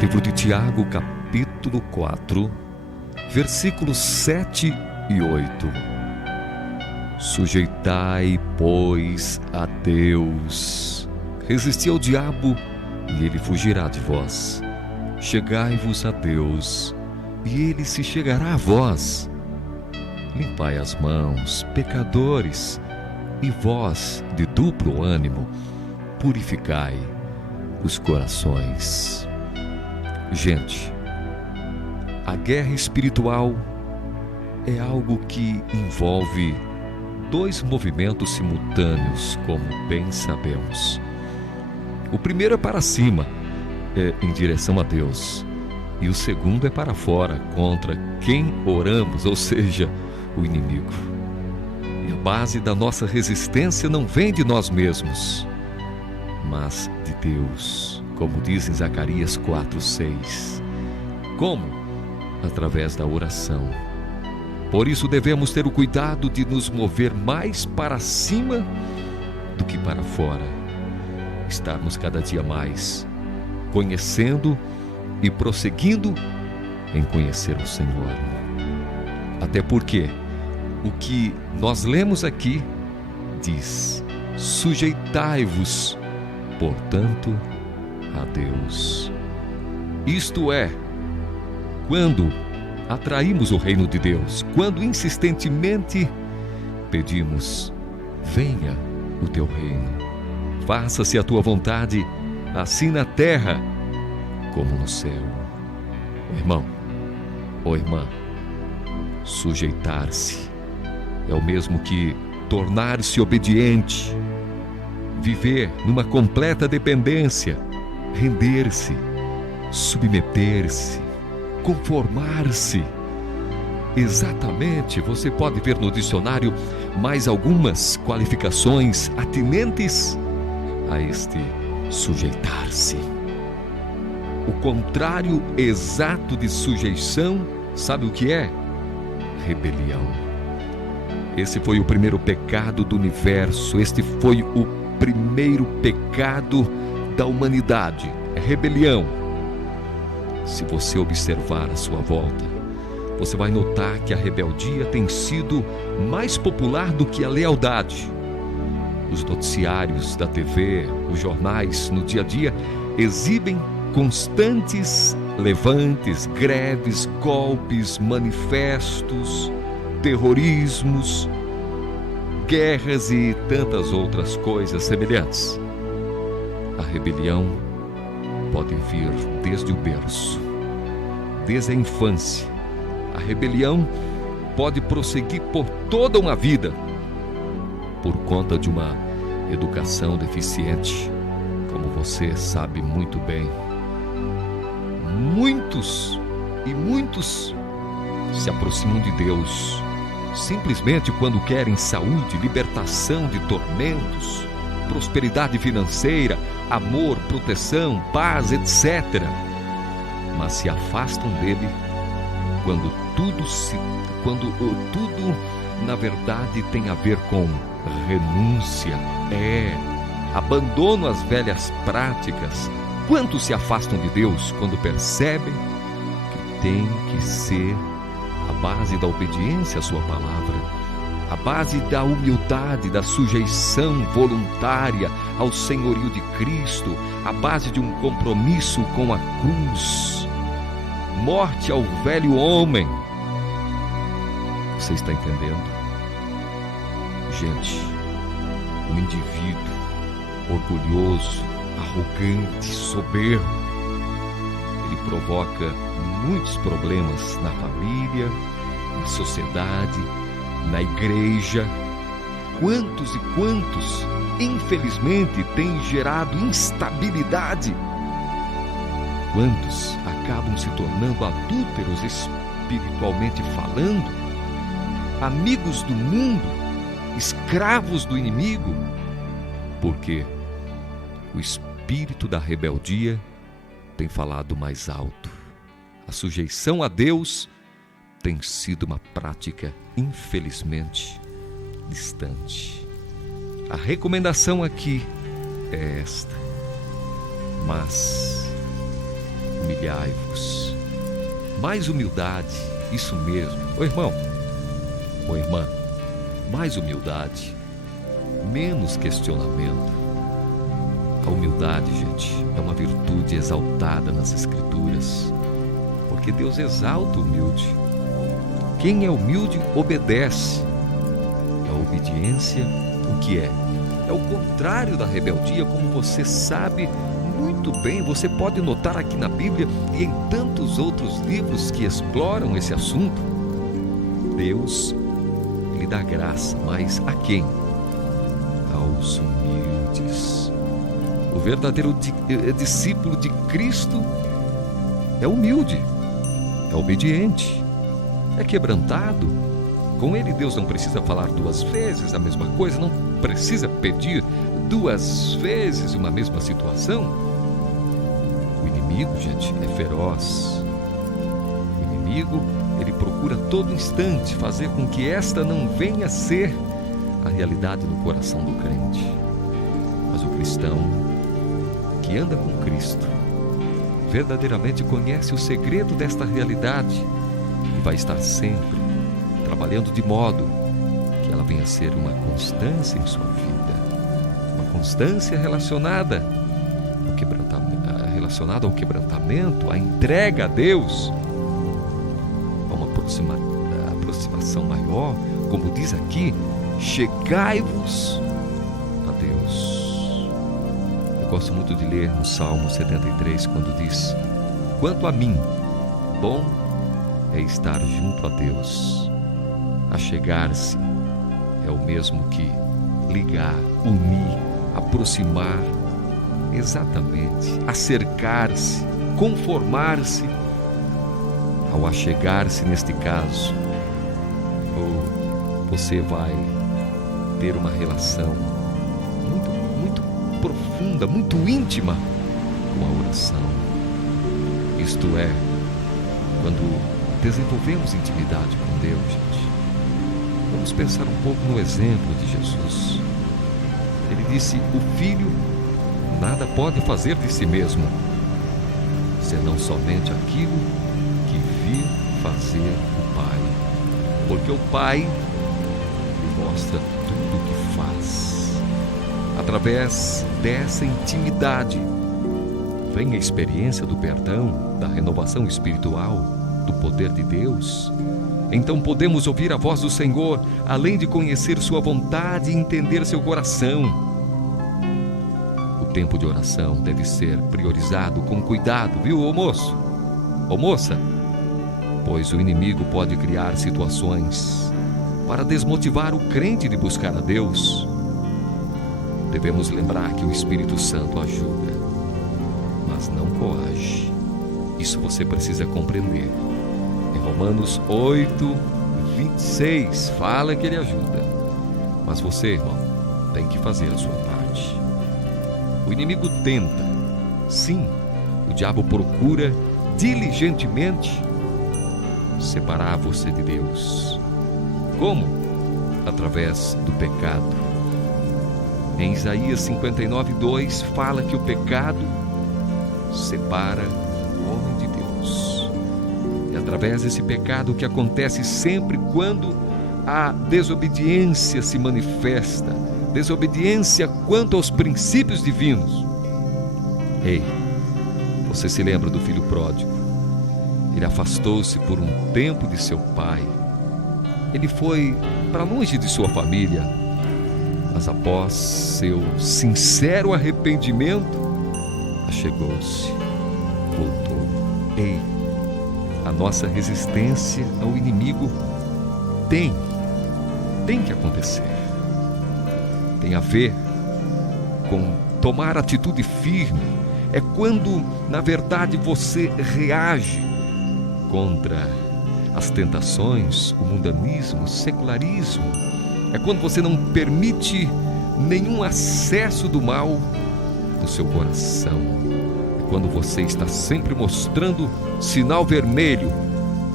Livro de Tiago, capítulo 4, versículos 7 e 8. Sujeitai, pois, a Deus. Resisti ao diabo, e ele fugirá de vós. Chegai-vos a Deus, e ele se chegará a vós. Limpai as mãos, pecadores, e vós, de duplo ânimo, purificai os corações. Gente, a guerra espiritual é algo que envolve dois movimentos simultâneos, como bem sabemos. O primeiro é para cima, em direção a Deus, e o segundo é para fora, contra quem oramos, ou seja, o inimigo. E a base da nossa resistência não vem de nós mesmos, mas de Deus, como diz em Zacarias 4:6. Como? Através da oração. Por isso devemos ter o cuidado de nos mover mais para cima do que para fora. Estarmos cada dia mais conhecendo e prosseguindo em conhecer o Senhor. Até porque o que nós lemos aqui diz: sujeitai-vos, portanto, a Deus. Isto é, quando atraímos o reino de Deus, quando insistentemente pedimos: venha o teu reino, faça-se a tua vontade, assim na terra como no céu. Irmão ou irmã, sujeitar-se é o mesmo que tornar-se obediente, viver numa completa dependência, render-se, submeter-se, conformar-se. Exatamente, você pode ver no dicionário mais algumas qualificações atinentes a este sujeitar-se. O contrário exato de sujeição, sabe o que é? Rebelião. Esse foi o primeiro pecado do universo, este foi o primeiro pecado da humanidade, rebelião. Se você observar a sua volta, você vai notar que a rebeldia tem sido mais popular do que a lealdade. Os noticiários da TV, os jornais no dia a dia exibem constantes levantes, greves, golpes, manifestos, terrorismos, guerras e tantas outras coisas semelhantes. A rebelião pode vir desde o berço, desde a infância. A rebelião pode prosseguir por toda uma vida, por conta de uma educação deficiente, como você sabe muito bem. Muitos se aproximam de Deus simplesmente quando querem saúde, libertação de tormentos, prosperidade financeira, amor, proteção, paz, etc. Mas se afastam dele quando tudo na verdade tem a ver com renúncia, abandono às velhas práticas. Quantos se afastam de Deus quando percebem que tem que ser a base da obediência à sua palavra, a base da humildade, da sujeição voluntária ao senhorio de Cristo, a base de um compromisso com a cruz, morte ao velho homem. Você está entendendo? Gente, um indivíduo orgulhoso, arrogante, soberbo, ele provoca muitos problemas na família, na sociedade, na igreja. Quantos e quantos, infelizmente, têm gerado instabilidade? Quantos acabam se tornando adúlteros espiritualmente falando, amigos do mundo, escravos do inimigo? Porque o espírito da rebeldia tem falado mais alto. A sujeição a Deus tem sido uma prática, infelizmente, distante. A recomendação aqui é esta: mas humilhai-vos. Mais humildade, isso mesmo. Ô irmão, ô irmã, mais humildade, menos questionamento. A humildade, gente, é uma virtude exaltada nas Escrituras, porque Deus exalta o humilde. Quem é humilde obedece. E a obediência, o que é? É o contrário da rebeldia, como você sabe muito bem. Você pode notar aqui na Bíblia e em tantos outros livros que exploram esse assunto. Deus, Ele dá graça, mas a quem? Aos humildes. O verdadeiro discípulo de Cristo é humilde, é obediente, é quebrantado. Com Ele, Deus não precisa falar duas vezes a mesma coisa, não precisa pedir duas vezes uma mesma situação. O inimigo, gente, é feroz. O inimigo, ele procura a todo instante fazer com que esta não venha a ser a realidade no coração do crente. Mas o cristão que anda com Cristo verdadeiramente conhece o segredo desta realidade e vai estar sempre trabalhando de modo que ela venha a ser uma constância em sua vida, uma constância relacionada ao quebrantamento, à entrega a Deus, a uma aproximação maior, como diz aqui, chegai-vos a Deus. Eu gosto muito de ler no Salmo 73, quando diz: quanto a mim, bom é estar junto a Deus. Achegar-se é o mesmo que ligar, unir, aproximar, exatamente, acercar-se, conformar-se. Ao achegar-se, neste caso, você vai ter uma relação muito profunda, muito íntima com a oração. Isto é, quando desenvolvemos intimidade com Deus, gente, vamos pensar um pouco no exemplo de Jesus. Ele disse: o filho nada pode fazer de si mesmo, senão somente aquilo que vir fazer o Pai, porque o Pai lhe mostra tudo o que faz. Através dessa intimidade vem a experiência do perdão, da renovação espiritual, do poder de Deus. Então podemos ouvir a voz do Senhor, além de conhecer sua vontade e entender seu coração. O tempo de oração deve ser priorizado com cuidado, viu, ô moço? Ô moça? Pois o inimigo pode criar situações para desmotivar o crente de buscar a Deus. Devemos lembrar que o Espírito Santo ajuda, mas não coage. Isso você precisa compreender. Em Romanos 8, 26, fala que ele ajuda. Mas você, irmão, tem que fazer a sua parte. O inimigo tenta, sim, o diabo procura diligentemente separar você de Deus. Como? Através do pecado. Em Isaías 59, 2, fala que o pecado separa o homem de Deus. É através desse pecado que acontece sempre quando a desobediência se manifesta, desobediência quanto aos princípios divinos. Ei, você se lembra do filho pródigo? Ele afastou-se por um tempo de seu pai. Ele foi para longe de sua família, mas após seu sincero arrependimento, achegou-se, voltou. Ei, a nossa resistência ao inimigo tem que acontecer. Tem a ver com tomar atitude firme. É quando, na verdade, você reage contra as tentações, o mundanismo, o secularismo. É quando você não permite nenhum acesso do mal no seu coração. É quando você está sempre mostrando sinal vermelho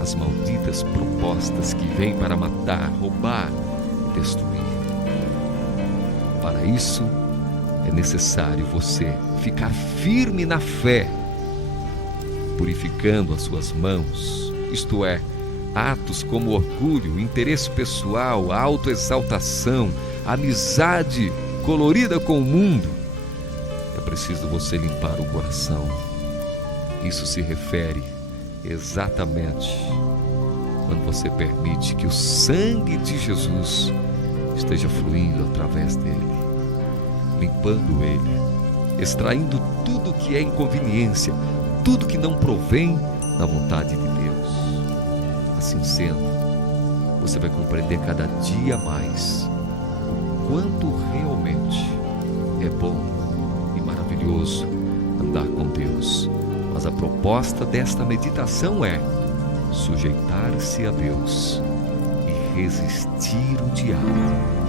às malditas propostas que vêm para matar, roubar e destruir. Para isso, é necessário você ficar firme na fé, purificando as suas mãos, isto é, atos como orgulho, interesse pessoal, autoexaltação, amizade colorida com o mundo. É preciso você limpar o coração. Isso se refere exatamente quando você permite que o sangue de Jesus esteja fluindo através dele, limpando ele, extraindo tudo que é inconveniência, tudo que não provém da vontade de Deus. Assim sendo, você vai compreender cada dia mais o quanto realmente é bom e maravilhoso andar com Deus. Mas a proposta desta meditação é sujeitar-se a Deus e resistir o diabo.